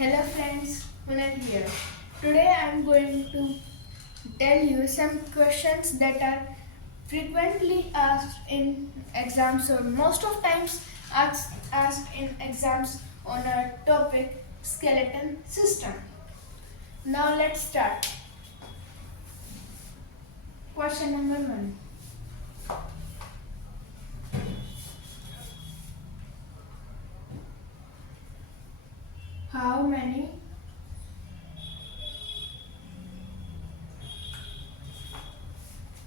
Hello friends, Munal here. Today I am going to tell you some questions that are frequently asked in exams or most of times asked in exams on our topic skeleton system. Now let's start. Question number 1. How many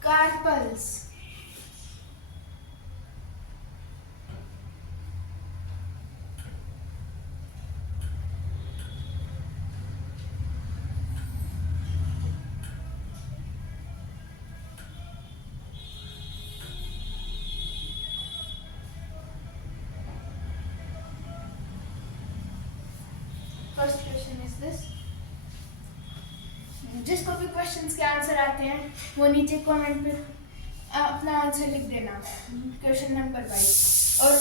carpals? First question is this. जिसको भी questions के answer आते हैं वो नीचे comment पे अपना answer लिख देना क्वेश्चन नंबर वाइज, और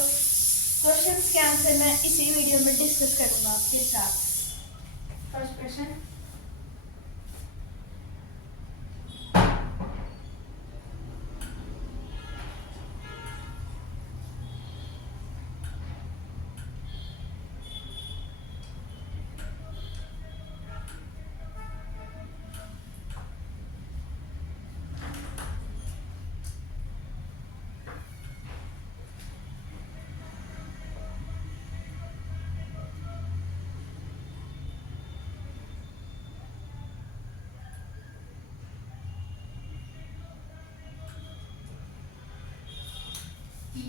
क्वेश्चंस के आंसर मैं इसी वीडियो में डिस्कस करूंगा आपके साथ। फर्स्ट क्वेश्चन,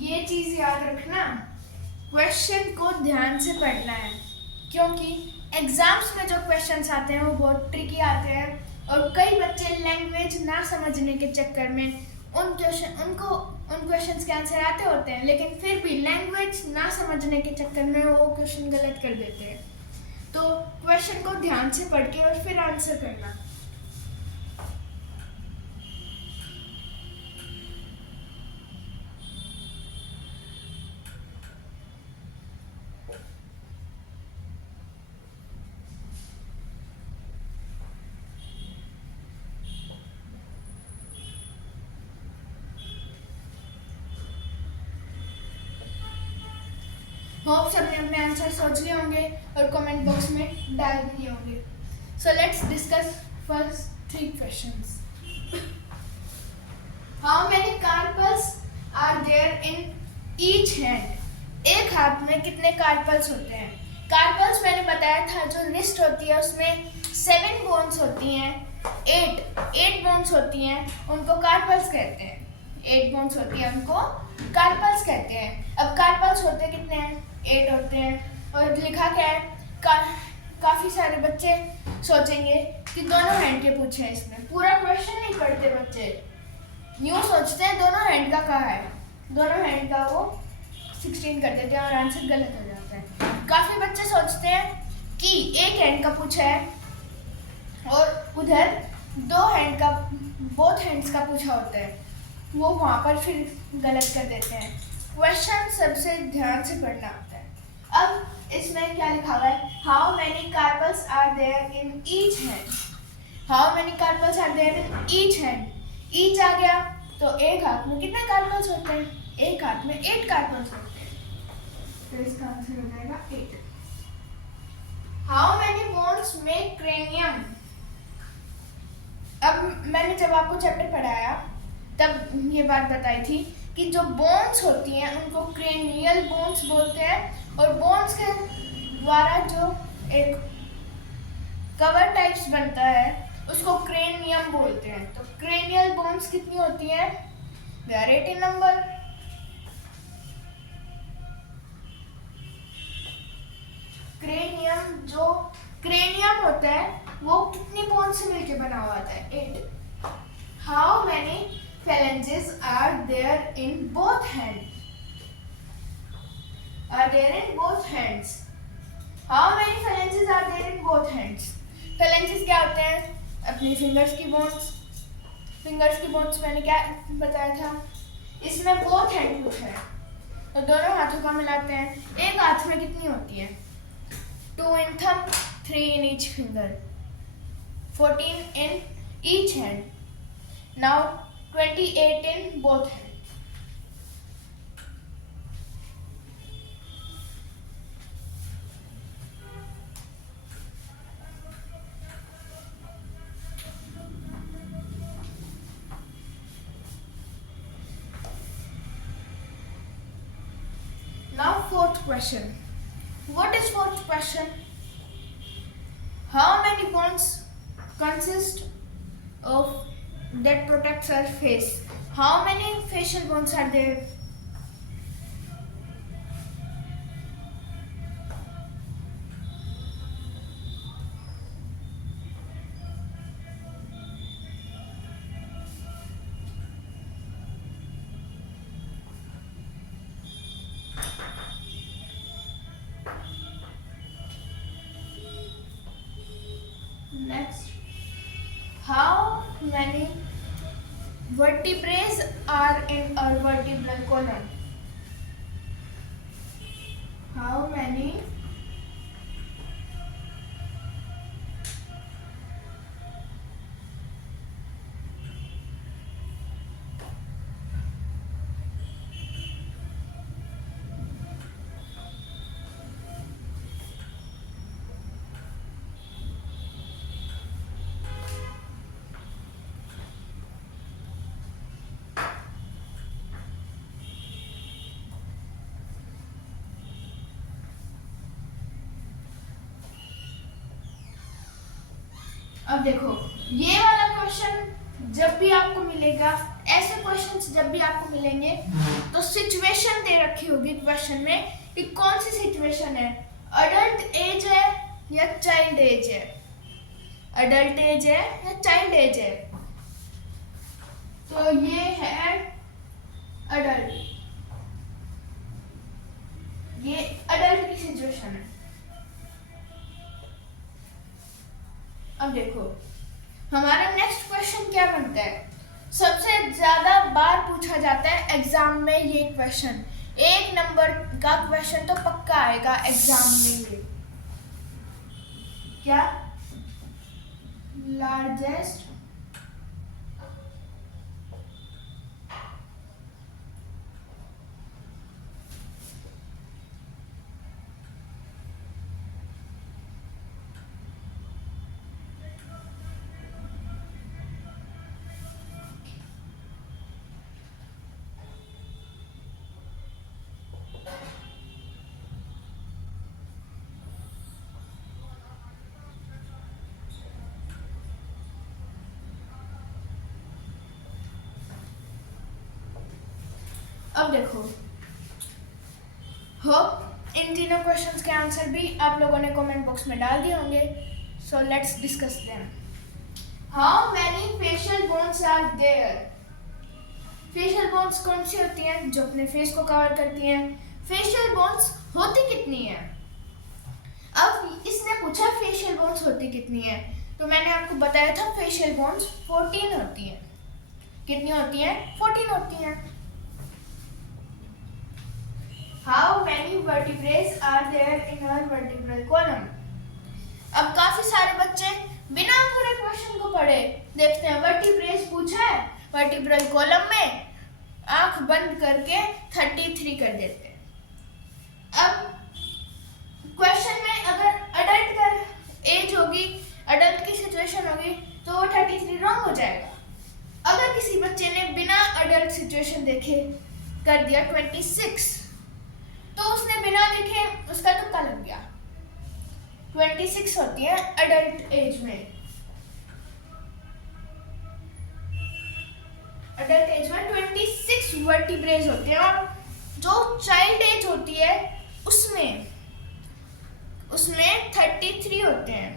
ये चीज याद रखना, क्वेश्चन को ध्यान से पढ़ना है क्योंकि एग्जाम्स में जो क्वेश्चंस आते हैं वो बहुत ट्रिकी आते हैं और कई बच्चे लैंग्वेज ना समझने के चक्कर में उन क्वेश्चंस के आंसर आते होते हैं, लेकिन फिर भी लैंग्वेज ना समझने के चक्कर में वो क्वेश्चन गलत कर देते हैं। तो क्वेश्चन को ध्यान से पढ़ के और फिर आंसर करना। होप सबने अपने आंसर सोच लिए होंगे और कमेंट बॉक्स में डाल दिए होंगे। So let's discuss first 3 questions. How many carpals are there in each hand? एक हाथ में कितने कार्पल्स होते हैं? कार्पल्स मैंने बताया था जो रिस्ट होती है उसमें 7 बोन्स होती हैं, 8 बोन्स होती हैं, उनको कार्पल्स कहते हैं। 8 बोन्स होती हैं, उनको कार्पल्स कहते हैं। अब कार्पल्स होते कितने हैं? 8 होते हैं। और लिखा क्या है? काफी सारे बच्चे सोचेंगे कि दोनों हैंड के पूछे हैं, इसमें पूरा क्वेश्चन नहीं पढ़ते बच्चे, यूँ सोचते हैं दोनों हैंड का कहाँ है, दोनों हैंड का वो 16 कर देते हैं और आंसर गलत हो जाता है। काफी बच्चे सोचते हैं कि एक हैंड का पूछा है और उधर 2 हैंड का, बोथ हैंड्स का पूछा होता है, वो वहाँ पर फिर गलत कर देते हैं। क्वेश्चन सबसे ध्यान से पढ़ना होता है। अब इसमें क्या लिखा हुआ है? How many carpals are there in each hand? How many carpals are there in each hand? Each आ गया तो एक हाथ में कितने कार्पल्स होते हैं? एक हाथ में 8 कार्पल्स होते हैं, तो इसका आंसर हो जाएगा 8। How many bones make cranium? अब मैंने जब आपको चैप्टर पढ़ाया तब ये बात बताई थी कि जो बोन्स होती हैं उनको क्रेनियल बोन्स बोलते हैं और बोन्स के द्वारा जो एक कवर टाइप्स बनता है उसको क्रेनियम बोलते हैं। तो क्रेनियल बोन्स कितनी होती हैं? They are 8 in number. जो क्रेनियम होता है वो कितनी बोन्स से मिलकर बना हुआ होता है? 8। How many phalanges are there in both hands? Are there in both hands? How many phalanges are there in both hands? Phalanges क्या होते हैं? अपनी फिंगर्स की बोन्स। फिंगर्स की बोन्स मैंने क्या बताया था? इसमें both hand पूछा है तो दोनों हाथों का मिलाते हैं। एक हाथ में कितनी होती है? 2 in thumb, 3 in each finger, 14 in each hand. Now 28 in both hands. Now fourth question. What is fourth question? How many bones consist of that protects our face? How many facial bones are there? Next, how many vertebrae are in our vertebral column? How many अब देखो, ये वाला question जब भी आपको मिलेगा, ऐसे questions जब भी आपको मिलेंगे तो सिचुएशन दे रखी होगी क्वेश्चन में कि कौन सी सिचुएशन है, अडल्ट एज है या चाइल्ड एज है, अडल्ट एज है या चाइल्ड एज है। तो ये है अडल्ट, ये अडल्ट की सिचुएशन है। अब देखो, हमारा नेक्स्ट क्वेश्चन क्या बनता है, सबसे ज्यादा बार पूछा जाता है एग्जाम में ये क्वेश्चन, 1 नंबर का क्वेश्चन तो पक्का आएगा एग्जाम में। ये क्या, लार्जेस्ट अब देखो, होप इन तीनों क्वेश्चंस के आंसर भी आप लोगों ने कमेंट बॉक्स में डाल दिए होंगे। So let's discuss them. How many facial bones are there? Facial bones कौन सी होती हैं जो अपने फेस को कवर करती हैं? फेशियल बोन्स होती कितनी है? अब इसने पूछा फेशियल बोन्स होती कितनी है, तो मैंने आपको बताया था फेशियल बोन्स 14 होती हैं। कितनी होती हैं? 14 होती हैं। How many vertebrae are there in our vertebral column? अब काफी सारे बच्चे बिना पूरे क्वेश्चन को पढ़े देखते हैं वर्टिब्रेस पूछा है, वर्टिब्रल कॉलम में आंख बंद करके 33 कर देते हैं। अब क्वेश्चन में अगर अडल्ट का एज होगी, अडल्ट की सिचुएशन होगी तो वो 33 रॉन्ग हो जाएगा। अगर किसी बच्चे ने बिना अडल्ट सिचुएशन देखे कर दिया 26, तो उसने बिना लिखे उसका तुक्का लग गया। 26 होती है अडल्ट एज में, अडल्ट एज में 26 वर्टिब्रेज होते हैं, और जो चाइल्ड एज होती है उसमें 33 होते हैं,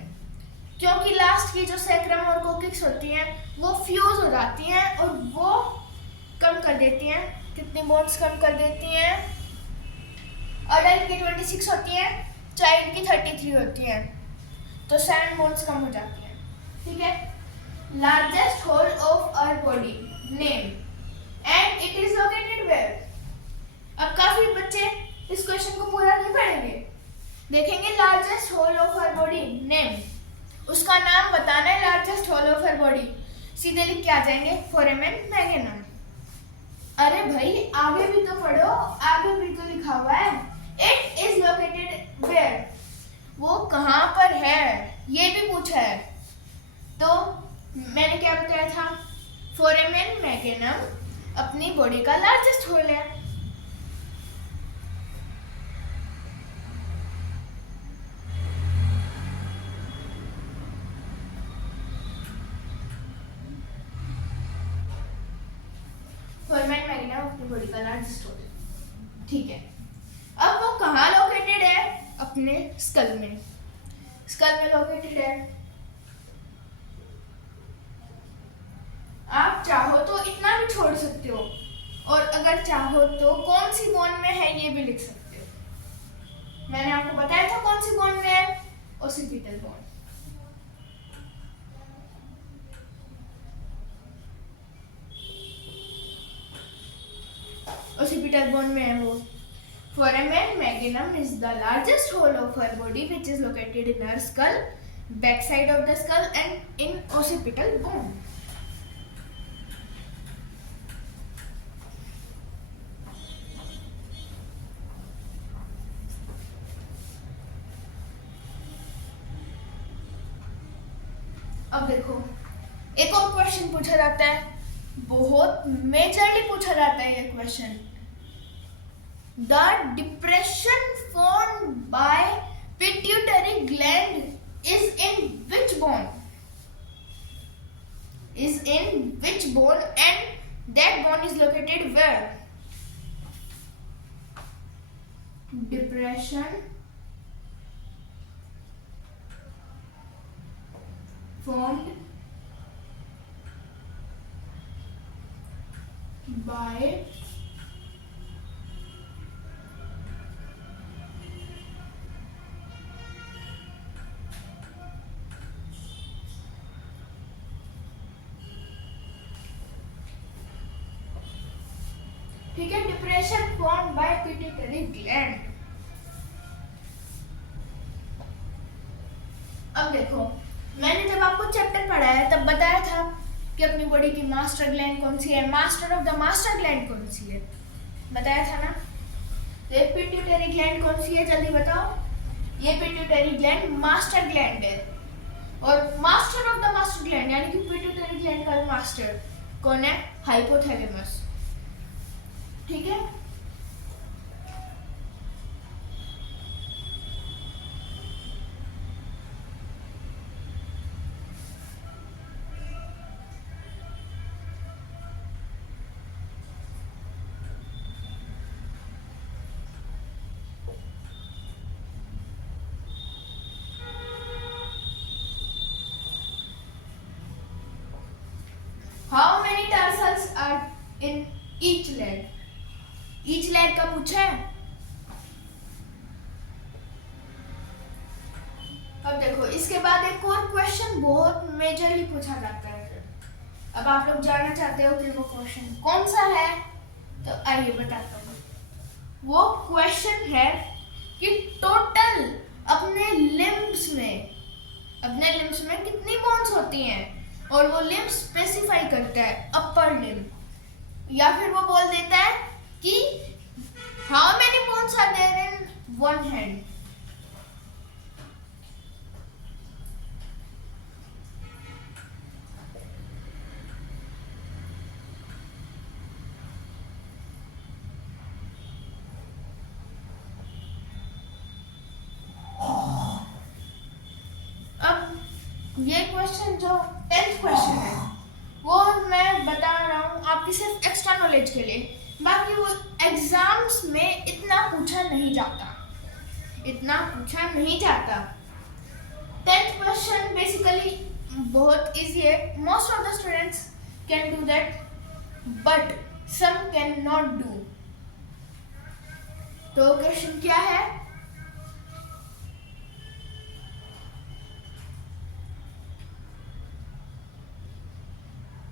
क्योंकि लास्ट की जो सैक्रम और कोकिक्स होती हैं वो फ्यूज हो जाती हैं और वो कम कर देती हैं। कितनी बोन्स कम कर देती हैं? अडल्ट की 26 होती हैं, चाइल्ड की 33 होती हैं, तो 7 बोन्स कम हो जाती हैं। ठीक है। Largest hole of our body name and it is located where? अब काफी बच्चे इस क्वेश्चन को पूरा नहीं पढ़ेंगे, देखेंगे largest hole of her body, name, उसका नाम बताना है largest hole of her body. सीधे लिख के आ जाएंगे फोरेमेन मैग्नम। अरे भाई आगे भी तो पढ़ो, आगे भी तो लिखा हुआ है इट इज लोकेटेड वेयर, वो कहाँ पर है ये भी पूछा है। तो मैंने क्या बताया था, फोरेमेन मैग्नम अपनी बॉडी का लार्जेस्ट होल है। फोरेमेन मैग्नम अपनी बॉडी का लार्जेस्ट होल है, ठीक है। अब वो कहाँ लोकेटेड है, अपने स्कल में, स्कल में लोकेटेड है। आप चाहो तो इतना भी छोड़ सकते हो, और अगर चाहो तो कौन सी बोन में है ये भी लिख सकते हो। मैंने आपको बताया था कौन सी बोन में है, ओसिपिटल बोन। ओसिपिटल बोन में है वो। Foramen magnum is the largest hole of her body which is located in her skull, backside of the skull and in occipital bone. अब देखो एक और क्वेश्चन पूछा जाता है, बहुत मेजरली पूछा जाता है ये question. The depression formed by pituitary gland is in which bone? Is in which bone and that bone is located where? Depression formed by ठीक है, depression form by pituitary gland. अब देखो मैंने जब आपको चैप्टर पढ़ाया तब बताया था कि अपनी बॉडी की मास्टर ग्लैंड कौन सी है, master of the master gland कौन सी है, बताया था ना। ये पिट्यूटरी ग्लैंड कौन सी है जल्दी बताओ। ये पिट्यूटरी ग्लैंड मास्टर ग्लैंड है, और master of the master gland यानी कि पिट्यूटरी ग्लैंड का मास्टर कौन है, हाइपोथैलेमस, ठीक है। How many tarsals are in each leg? Each leg का पूछा है। अब देखो इसके बाद एक और क्वेश्चन बहुत मेजरली पूछा जाता है। अब आप लोग जानना चाहते हो कि वो क्वेश्चन कौन सा है, तो आइए बताता हूँ। वो क्वेश्चन है कि टोटल अपने लिम्ब्स में कितनी बोन्स होती हैं, और वो लिम्ब स्पेसिफाई करता है अपर लिम्ब, या फिर वो बोल देता है कि how many bones are there in one hand. ये क्वेश्चन जो 10th क्वेश्चन है वो मैं बता रहा हूँ आपकी सिर्फ एक्स्ट्रा नॉलेज के लिए, बाकी वो एग्जाम्स में इतना पूछा नहीं जाता। 10th क्वेश्चन बेसिकली बहुत इजी है, most of the students can do that but some can not do. तो क्वेश्चन क्या है,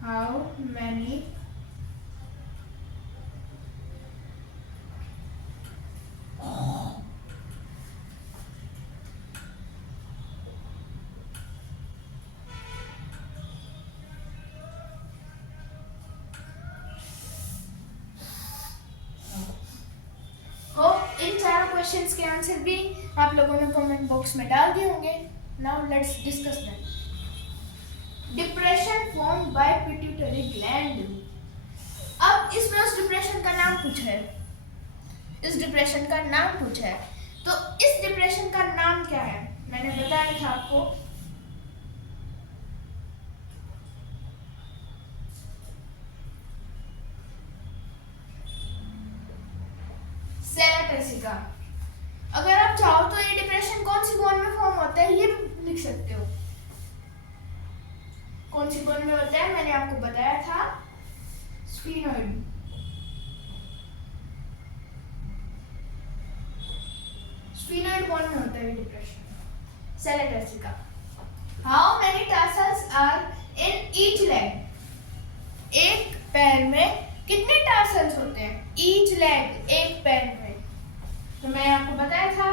how many क्वेश्चंस के आंसर भी आप लोगों ने कमेंट बॉक्स में डाल दिए होंगे. Now let's discuss that. Depression form by pituitary gland. अब इसमें उस डिप्रेशन का नाम पूछा है. इस डिप्रेशन का नाम पूछा है. तो इस डिप्रेशन का नाम क्या है? मैंने बताया था आपको. सेराटोसिका. अगर आप चाहो तो ये डिप्रेशन कौन सी बोन में फॉर्म होता है ये लिख सकते हो. कौन सी बोन में होता है मैंने आपको बताया था, स्फीनोइड. स्फीनोइड बोन में होता है डिप्रेशन. सेराटोसिका. How many tarsals are in each leg. एक पैर में कितने टार्सल्स होते हैं? ईच लेग, एक पैर में. तो मैं आपको बताया था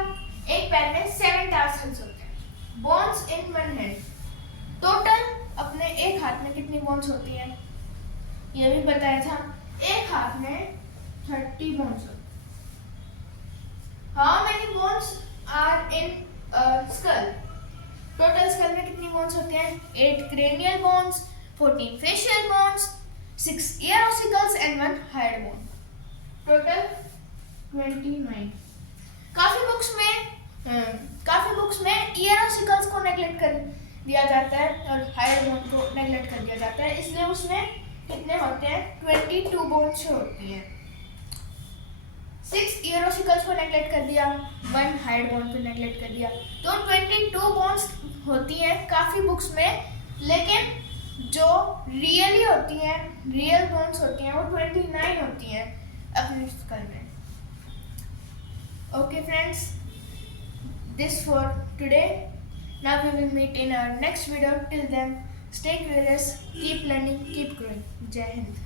एक पैर में 7 टार्सल्स होते हैं. Bones in one hand. Total अपने एक हाथ में कितनी बोन्स होती है ये भी बताया था. एक हाथ में 30 बोन्स होती है. How many bones are in skull. Total skull में कितनी बोन्स होती हैं? 8 cranial bones, 14 facial bones, 6 ear ossicles and 1 hyoid bone. Total 29. काफी बुक्स में ईयर ऑसिकल्स को नेग्लेक्ट कर दिया जाता है और हायर बोन को नेग्लेक्ट कर दिया जाता है. इसलिए उसमें कितने होते हैं? 22 बोन्स होती हैं. 6 ईयर ऑसिकल्स को नेग्लेक्ट कर दिया, 1 हायर बोन को नेग्लेक्ट कर दिया. तो 22 बोन्स होती हैं काफी बुक्स में. लेकिन जो रियली होती हैं, रियल बोन्स होती हैं, वो 29 होती हैं अपने स्कल में. Okay friends, this for today. Now we will meet in our next video. Till then, stay curious, keep learning, keep growing. Jai Hind.